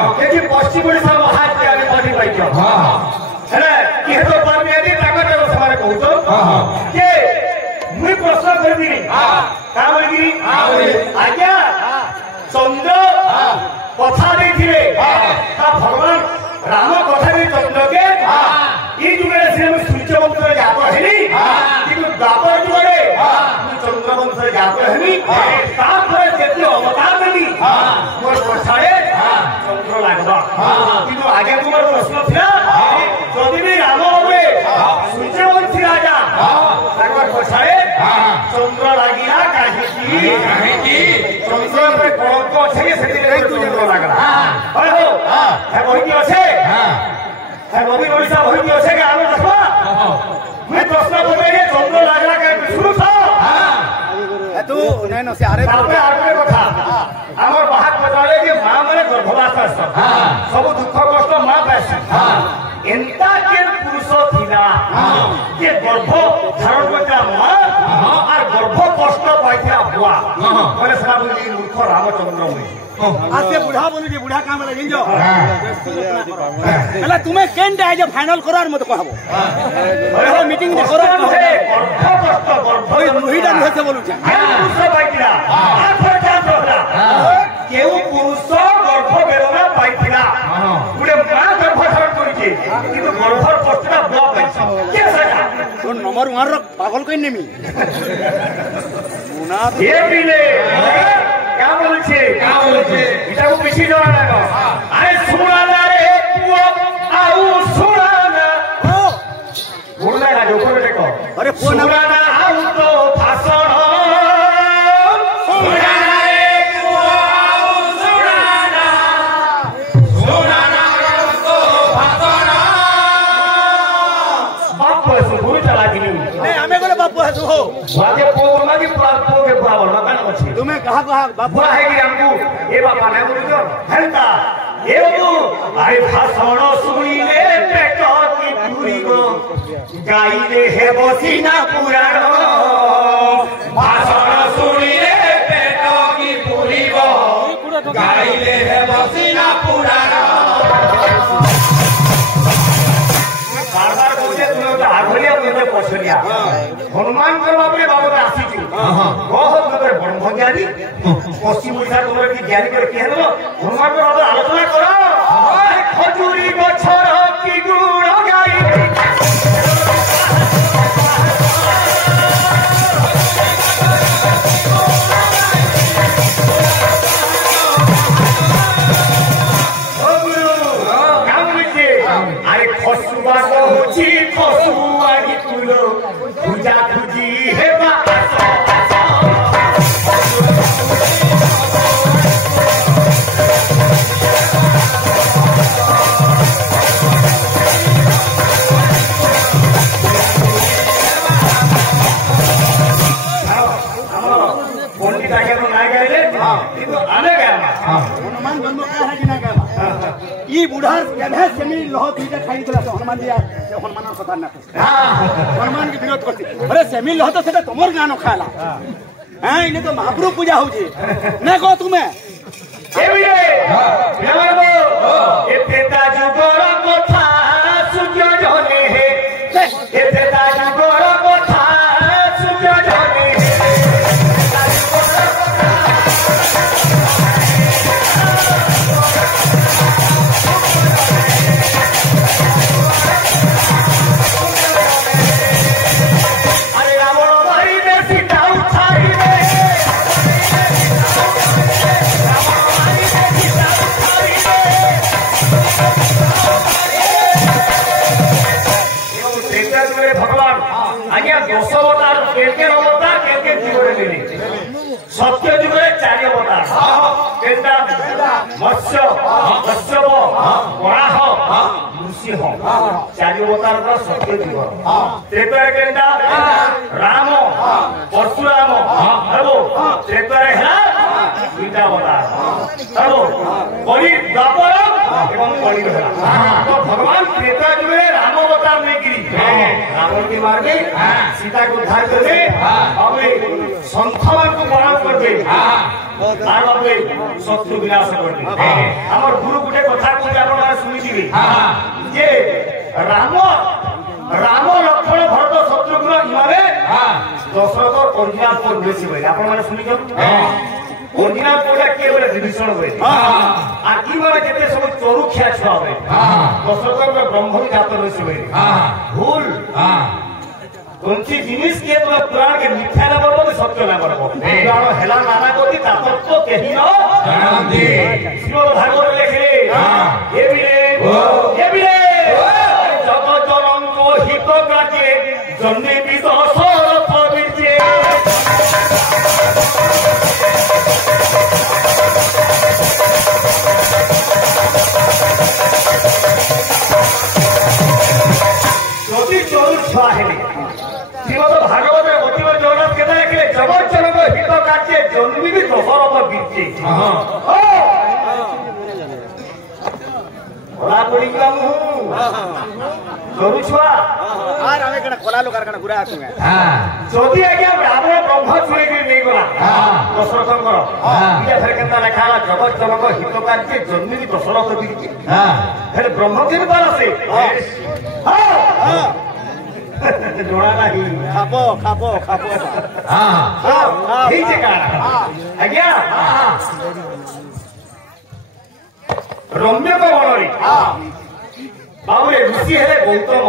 देखि पश्चिम ओडिशा महाज के आगे पार्टी पाइछ हेले कि हेतो पार्टी आदि ताकत समारे कहतो के मुई प्रश्न करबी का बोलगी आज्ञा चंद्र कथा देखिले ता भगवान राम कथा दे चंद्र के ई जुगे से सूर्य वंश जात हेली किंतु द्वापर जुगे चंद्र वंश जात हेली ता पर जेति अवतार देली मोर पछाड़े चंद्र लागबा किंतु आगे तुमर प्रश्न थिला जदि भी राम होबे सूर्य वंशी राजा ताकर पछाड़े चंद्र लागिला काहे चंद्र पे कलंक अछि सेति चंद्र लागला हो हे बहिनी अछि हे नवीन ओडिशा बहिनी अछि के आलो देखबा मैं प्रश्न पचारे चंद्र लागला के शुरू था तू नै न से आरे आरे कथा हमर बाहर पचारे के मां माने गर्भवास सब दुख कष्ट मां पास एंता के पुरुष थिला के गर्भ धारण करता मां और गर्भ कष्ट पाइथिला बुआ बोले सना बोली मूर्ख रामचंद्र में आसे बुढ़ा बोली जे बुढ़ा काम लगिन जो हला तुम्हें केन दे जे फाइनल करो मत कहबो अरे मीटिंग दे करो गर्भ कष्ट गर्भ रुहिडा नहीं से बोलु पुरुष पाइथिला आखर जात होला केउ पुरुष गर्भ बेरोना पाइथिला गुडे मां गर्भ धारण करिছে কিন্তু गर्भर कष्टটা बुआ पाइছে के सजा तो नंबर 1 रो पागल कइन नेमी मुना ये बिले क्या बोलछे এটা को বেশি দেওয়া লাগো আরে শুনানা রে পুও আউ শুনানা ओ बोलना है जो को देखो अरे फोन শুনানা আউ তো ভাষণ শুনানা রে পুও আউ শুনানা শুনানা আউ তো ভাষণ बाप से गुरु चला दिनु नहीं हमें कोले बापू है तू हो बाजे पो मागी पो के बराबर मकान अछि तुम्हें कहा बापू बुआ है कि हमको ए बाबा ने बोली जो हंता ए बाबू अरे भाषण सुनिले पेट की पूरी गो गाइले हे बसिना पुराण भाषण सुनिले पेट की पूरी गो गाइले हे बसिना पुराण बार-बार बोलते तुम तो आघलिया मुझे पछलिया हनुमान के बाबरे बाबू आसी छु बहुत बड़े ब्रह्मज्ञानी पश्चिम ओडिशा तुम्हारे की ज्ञानी कर कहलो हनुमान के बाबू आलोचना करो खजूरी गछर की गुण गाई खसुआ कहूची खसुआ की तुलो खुजा खुजी हेबा पंडित आगे तो ना गए किंतु आने गया हनुमान जन्म का है कि ना का ई बुढ़ा केभे सेमी लह दुईटा खाई दिला हनुमान जी हनुमान कथा ना हनुमान के विरोध करती अरे सेमी लह तो सेटा तमर गानो खाला हैं इने तो महाप्रभु पूजा होजी ना को तुम्हें ए बिरे ए पेता जुगोर कथा सूर्य जने हे ए पेता जुगोर कथा सूर्य जने सत्य जुगे चारि अवतार मत्स्य कश्यप वराह नृसिंह चारि अवतार का सत्य जुग त्रेता केंदा राम परशुराम हेलो त्रेता है दुईटा अवतार हेलो कलि द्वापर एवं पड़ी रहा तो भगवान त्रेता जुगे राम अवतार नहीं गिरी रावण के मार में सीता को उद्धार कर दे अब संखमान को बड़ा कर दे तार बाबे शत्रु विनाश कर दे हमर गुरु गुटे कथा को आपण सुनी दिबे जे राम लक्ष्मण भरत शत्रुघ्न इमाने दशरथ ओरिजिनल कोड बेसी भाई आपण माने सुनी जो ओरिजिनल कोड के बोले विभीषण होय आ की माने जते सब चोरुखिया छुआ होय दशरथ में ब्रह्म जात बेसी भाई भूल कोनसी जिनिस के तो पुराण के मिथ्या ना बोलो कि सत्य ना बोलो पुराण हेला नाना कोती तत्व केही न जानंदी श्रीमद् भागवत लिखे ये भी जगत जनन को हित काजे जन्मे विदशरथ विजे যদি চোর ছুয়া হেলে শ্রীমদ ভাগবতের অতীব জগন্নাথ কেন লিখলে জগৎ জনক হিত কার্যে জন্মিবি দশরথ বীর্যে ওলা পড়ি গেলাম চোরু ছুয়া আর আমি কেন কলা লোক আর কেন ঘুরে আসুন যদি আজ্ঞা ব্রাহ্মণ ব্রহ্ম ছুঁড়ে দিয়ে নেই গলা দশরথঙ্কর ইয়া ফের কেনতা লেখা হলা জগৎ জনক হিত কার্যে জন্মিবি দশরথ বীর্যে হেলে ব্রহ্ম কেন পার আছে जोड़ा नहीं खापो खापो खापो ठीक है का आज्ञा रम्य को बणरी बाबू ऋषि हेले गौतम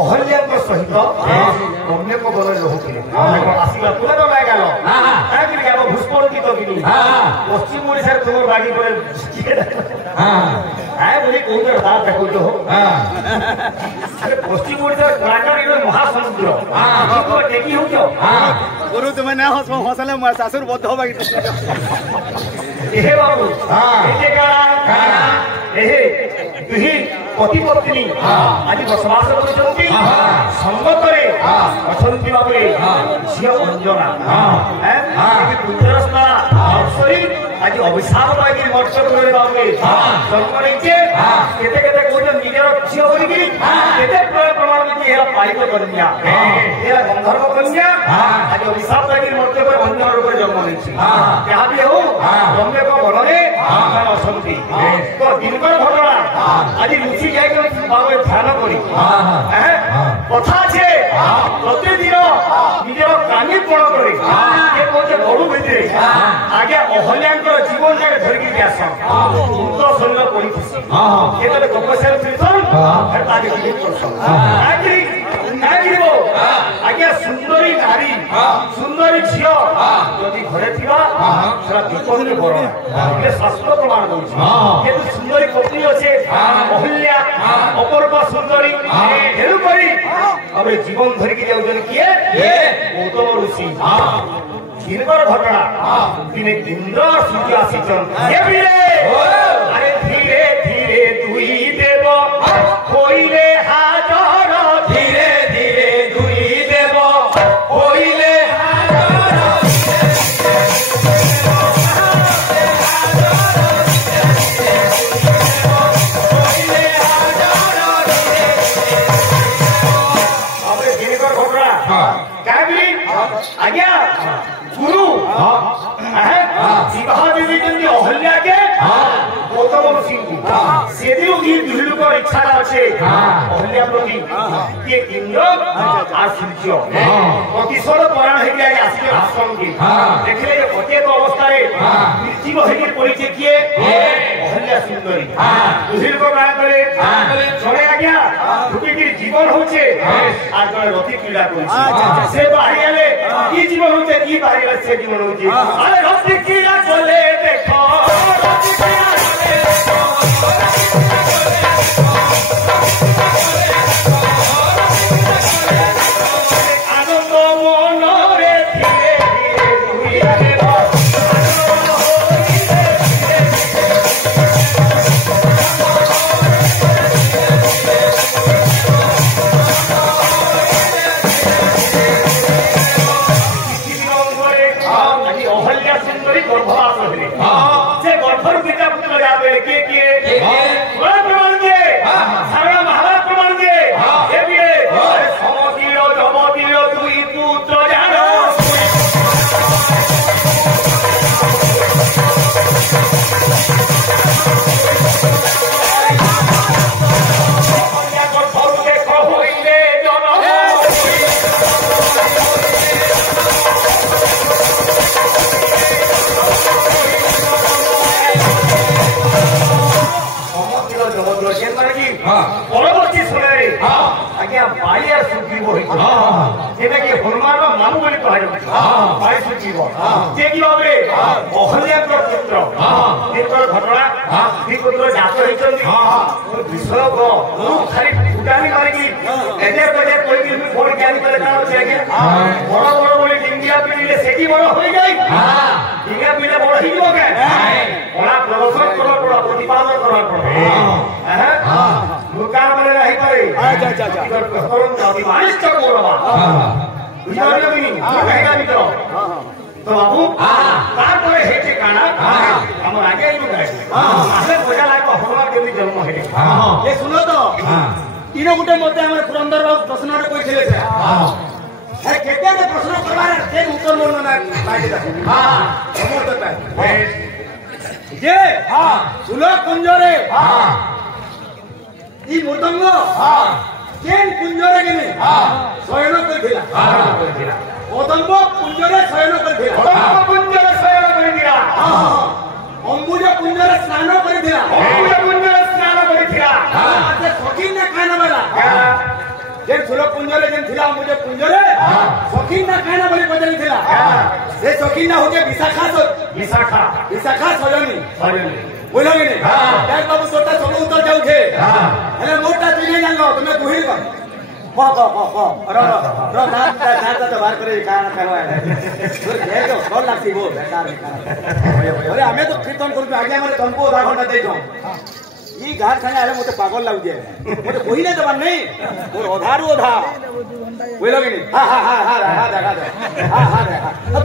अहल्या सहित रम्य को बण रहुथिले आसीला तुला तो नाही गालो काकी गालो भूस्फोट की तो गिनी पश्चिम ओडिसा तुम बागी पर आए बोली कोन दात देखो जो अरे पश्चिम ओडिसा कलाकार इनो महासमुद्र तो टेकी हो क्यों गुरु तुम्हें ना हंसले मैं सासुर बद्ध हो बाकी एहे बाबू एके का एहे तुही पति पत्नी आज बसवास करछंती संगतरे अछंती बाबू झियो अंजना हैं पुत्रस्ता अक्षरी आज अभिशाप पाई मर्ष करे बाबू जन्म नैचे केते केते कोजन निजर झियो बोली कि केते प्रमाण में एरा पाई को कन्या एरा गंधर्व कन्या आज अभिशाप पाई मर्ष करे अंजना रूप जन्म नैचे क्या भी हो रम्य को बनरे अछंती तो दिनकर घटना आज ऋषि जाय बाबू ध्यान करी कथा छे प्रतिदिन निजर कामीपण करे के कोजे बड़ू भितरे आगे अहल्यांकर जीवन जाके धरकी आसन तो शरीर पड़ी एतले तपस्या कीर्तन ताके विधि करसन आगे आगे सुंदरी नारी सुंदरी झियो यदि घरे थिबा सेरा विपद रे बड़ ये शास्त्र प्रमाण होछि के सुंदरी पत्नी अछि अहल्या अपूर्व सुंदरी हेरु करी अबे जीवन धरकी जाउछन किए गौतम ऋषि दिनकर घटना दिने इंद्र सूर्य आसीचन ये भी अरे धीरे धीरे दुई देव कोइले हाजर धीरे धीरे दुई देव कोइले आज्ञा गुरु विवाह देवी अहल्या के गौतम ऋषि से दुहिलुकर इच्छा अच्छे अहल्या प्रति ये इंद्र आ सूर्य प्रतिशोध परायण होगी आज आसिले आश्रम के देखले अचेत अवस्था निर्जीव होगी परिचय किए अहल्या सुंदरी दुहिलुकर गाय करे जड़े आज्ञा ढुकी जीवन होचे आज जड़े रति क्रीड़ा कर से बाहरी आले की जीवन होचे की बाहरी आले से जीवन होचे अरे रति क्रीड़ा चले देखो रति क्रीड़ा चले देखो आनंद मन रे धीरे धीरे धीरे পরবর্তী সময়ে আজ্ঞা বাড়িয়া সুখীব হয়েছে যেটাকে হনুমান মানু বলে কুহযাଉଛି বাড়ি সুখীব যে কিভাবে অহল্যাঙ্কর পুত্র যেতর ঘটনা পুত্র জাত হয়েଛନ୍ତି ବିଷୟ ଖାଲି ଫୁଟାଣି ମାରିକି ଏତେ ପଦେ କହିକି ଫୋନ ଜ୍ଞାନ କଲେ କାଣ ଅଛି ଆଜ୍ଞା ବଡ ବଡ ବୋଲି ଡିଙ୍ଗିଆ ପିଡ଼ିଲେ ସେଠି ବଡ ହୋଇଯାଇ ଡିଙ୍ଗିଆ ପିଡ଼ିଲେ ବଡ ହେଇଯିବ କେ କଳା ପ୍ରଦର୍ଶନ କରିବାକୁ ପଡିବ ପ୍ରତିପାଦନ କରିବାକୁ ପଡିବ ଦୋକାନ ମାନେ ରହିପାରେ ଅତିମାନିଷ୍ଠ କୌରବା ବୁଝିପାରିଲ କି ନି କାହିଁକା ମିତ୍ର তো বাবু তারপরে হেঁটে কানা আমার আগে আসলে বোঝা লাগবে হনুমান কেমনি জন্ম হয়ে এ শুনো তো তিনো গুটে মধ্যে আমার পুরন্দর বাবু প্রশ্নটা কইছিলে হ্যাঁ কেতে প্রশ্ন করবার যে উত্তর বর্ণনা পাইতে দেখো যে ফুল কুঞ্জরে ই মৃদঙ্গ কেন কুঞ্জরে গেলে শয়ন করিছিলা কদম্ব কুঞ্জরে শয়ন করিছিলা কদম্ব কুঞ্জরে শয়ন করিছিলা অম্বুজ কুঞ্জরে স্নান করিছিলা অম্বুজ কুঞ্জরে স্নান করিছিলা আচ্ছা সখিন না খানা বালা যে ফুল কুঞ্জরে যেন থিলা অম্বুজ কুঞ্জরে সখিন না খানা বলি পজালি থিলা সে সখিন না হচ্ছে বিশাখা সজনী বুঝলো কি দেখ বাবু তোরটা সব উত্তর যাউছে হেলে মোরটা তুই নাই জানলো তুমি দুহিল কর আমি তো কীর্তন করবি আগে আমার তম্পু আধা ঘন্টা দেই ই ঘাট সাঙ্গে আরে মতো পাগল লাগুছে মতো কহিলে দেবার নেই তোর অধারু অধা বুঝলো কি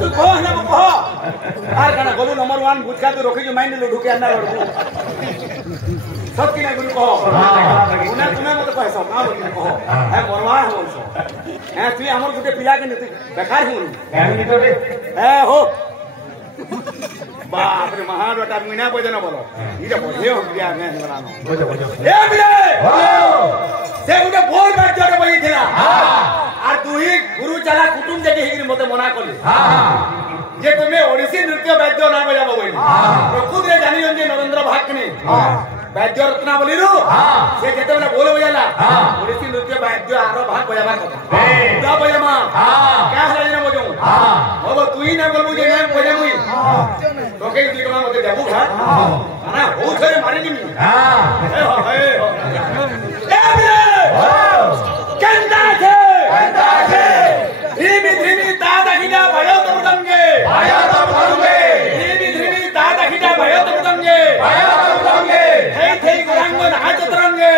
তুই কহ না কহ আর কেন গলু নম্বর 1 বুঝকা তুই রখিছু মাইন্ড ঢুকে আনা লড়বু সব কিনা গুলো কহ উনা তুমি মতো কহছ না বলি কহ হ্যাঁ মরওয়া হলছ হ্যাঁ তুই আমার গুটে পিলা কে তুই বেকার হুন হ্যাঁ হো বাপ রে মহাডটা মিনা বজনা বলো ইটা বজে হো দিয়া মে বলানো এ মিলে সে গুটে বল বাজ্যটা বইছিলা আর তুই গুরু চালা কুটুম দেখে হিগরি মতে মনা করলি যে তুমি ওড়িশি নৃত্য বাদ্য না বজাবো বলি প্রকৃতিরে জানিও যে নরেন্দ্র ভাগ্নে বাদ্য রত্নাবলীরু সে যেতেবেলে বলে বজালা ওড়িশি নৃত্য বাদ্য আরো ভাগ বজাবার কথা যা বজামা কা হলা না বজাও হব তুই না বলবু যে না বজামুই তোকে তুই কমা মতে দেবু ঘাট না হউ ধরে মারি নিমি এ বিলে কেন্দা আছে ধীমি ধীমি তা দাহিনা ভয় তমুদঙ্গে ধীমি ধীমি তা দাহিনা ভয় তমুদঙ্গে হেই থেই গুরাঙ্গ নাচ তরঙ্গে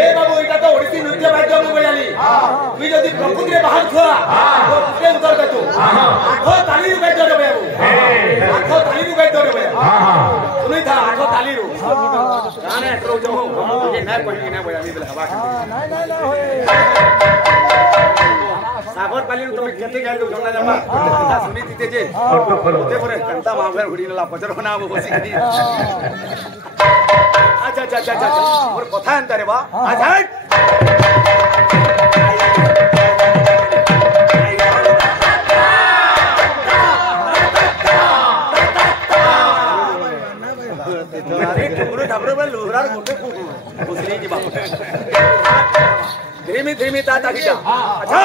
এ বাবু এটা তো ওড়িশি নৃত্য বাদ্য আমি বজালি তুই যদি প্রকৃতিরে বাহার ছুয়া প্রকৃতিরে উত্তর দেতো আখ তালিরু বাদ্য দেবে বাবু আখ তালিরু বাদ্য দেবে শুনি থা আখ তালিরু গানে একটু যাও মুঝে না কহি না বজালি বলে হবা সাগর পালিরু তুমি কেতে গাইলো জনা জামা তা শুনি দিতে যে ওতে পরে কান্তা মাগর ঘুড়িলা পজর বনাবো বসি দি আচ্ছা আচ্ছা আচ্ছা আচ্ছা মোর কথা আনতা রে বা আচ্ছা धीमी धीमी ता दाहिना अच्छा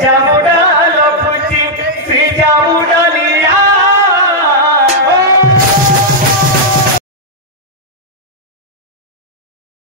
जामुडा लखुची श्री जामु